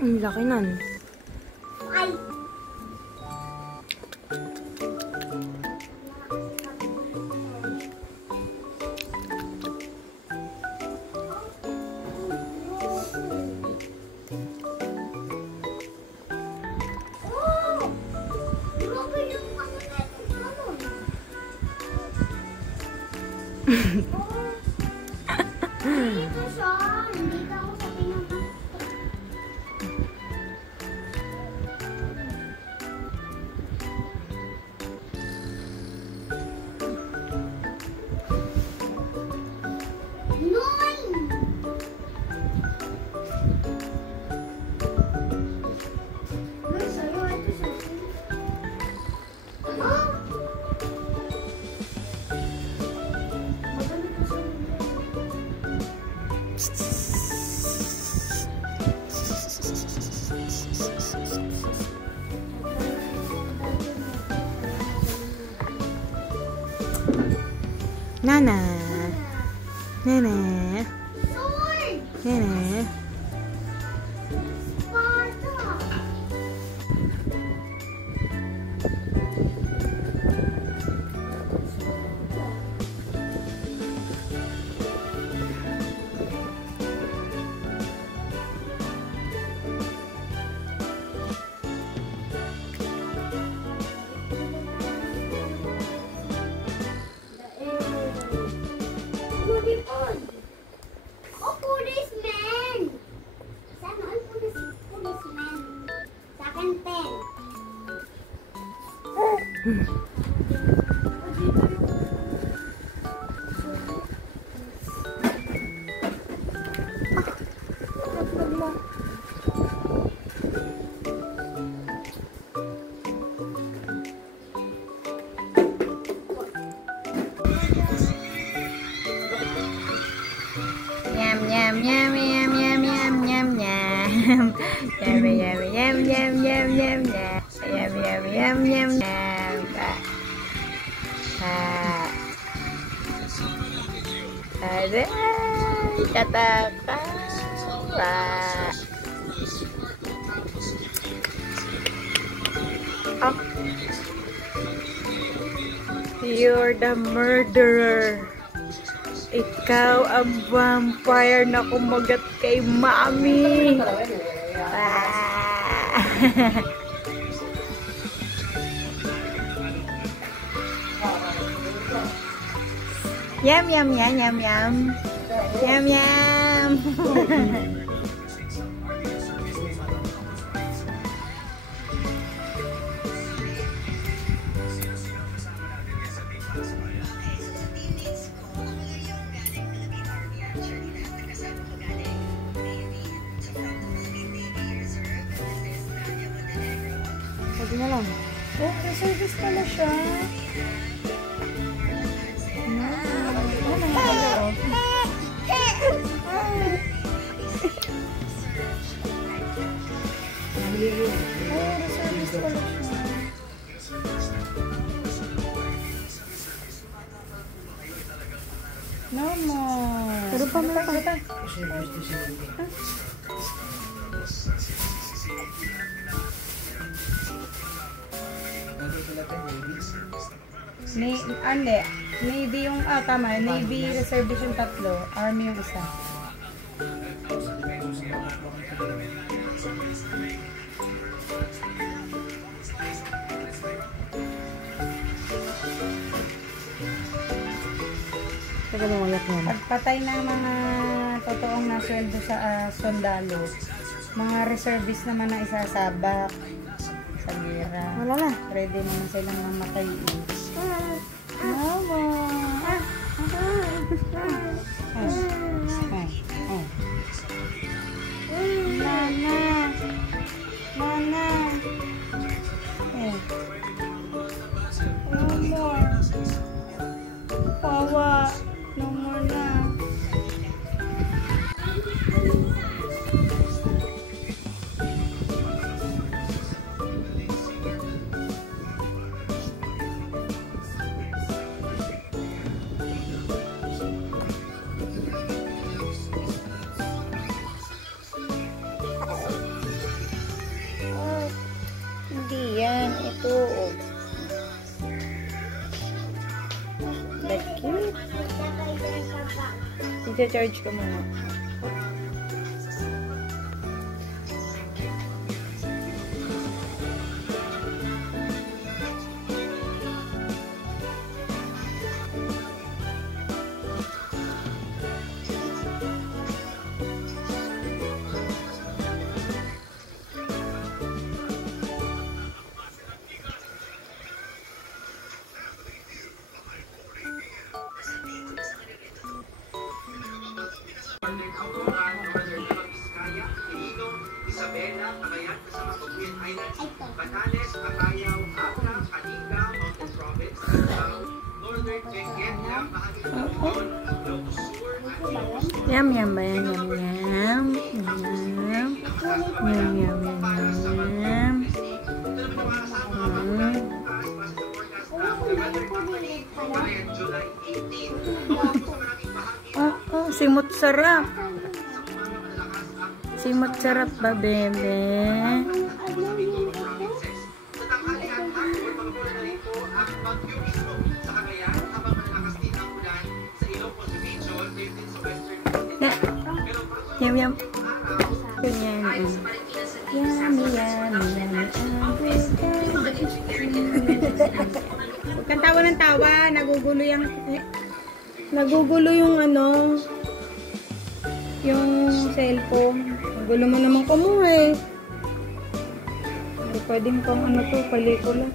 Ang laki nun. Ay! Dito siya. Hindi ka ako sa pinag- Nana. Nana. Sword! Nana. Sparta! Oh, policeman! Sana all policeman. Sa akin, 10. Yum yum yum yum yum yum yum yum. Yum yum yum yum yum yum yum. Yum yum yum yum yum. Aray, katakawa. Oh. You're the murderer. Ikaw ang vampire na kumagat kay Mami. Yum yum yum yum yum. Yum yum. Pwede na lang. Oh, reservice pala siya. Reservice pala siya. Naman. Pero pa mo pa. Ande, Navy yung, tama, Navy reservation 3, Army yung isa. Teka mo ulit mo. Pagpatay ng mga totoong nasweldo sa sundalo, mga reservist naman na isasabak sa gira. Wala na. Ready naman silang mamatayin. Mama! Nana! Nana! No more! Pawa! No more na! Hindi yan. Ito. Oh. That cute. I-charge ko muna. Yum yum ba yan? Yum yum. Yum. Yum yum yum. Oh, simot sarap. Simot sarap ba, bebe? Yum yum. Ganyan. Yummy, yummy, yummy. Huwag kang tawa ng tawa. Nagugulo yung... Nagugulo yung ano... Yung cellphone. Nagulo mo naman kumuha eh. Hindi pwedeng pang ano to, pelikula.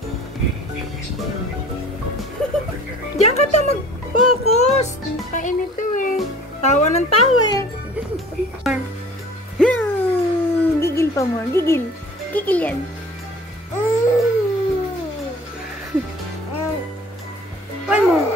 Diyan ka to mag-focus. Kain ito eh. Tawa ng tawa eh. Gigil pa mo. Gigil. Gigil yan. One more.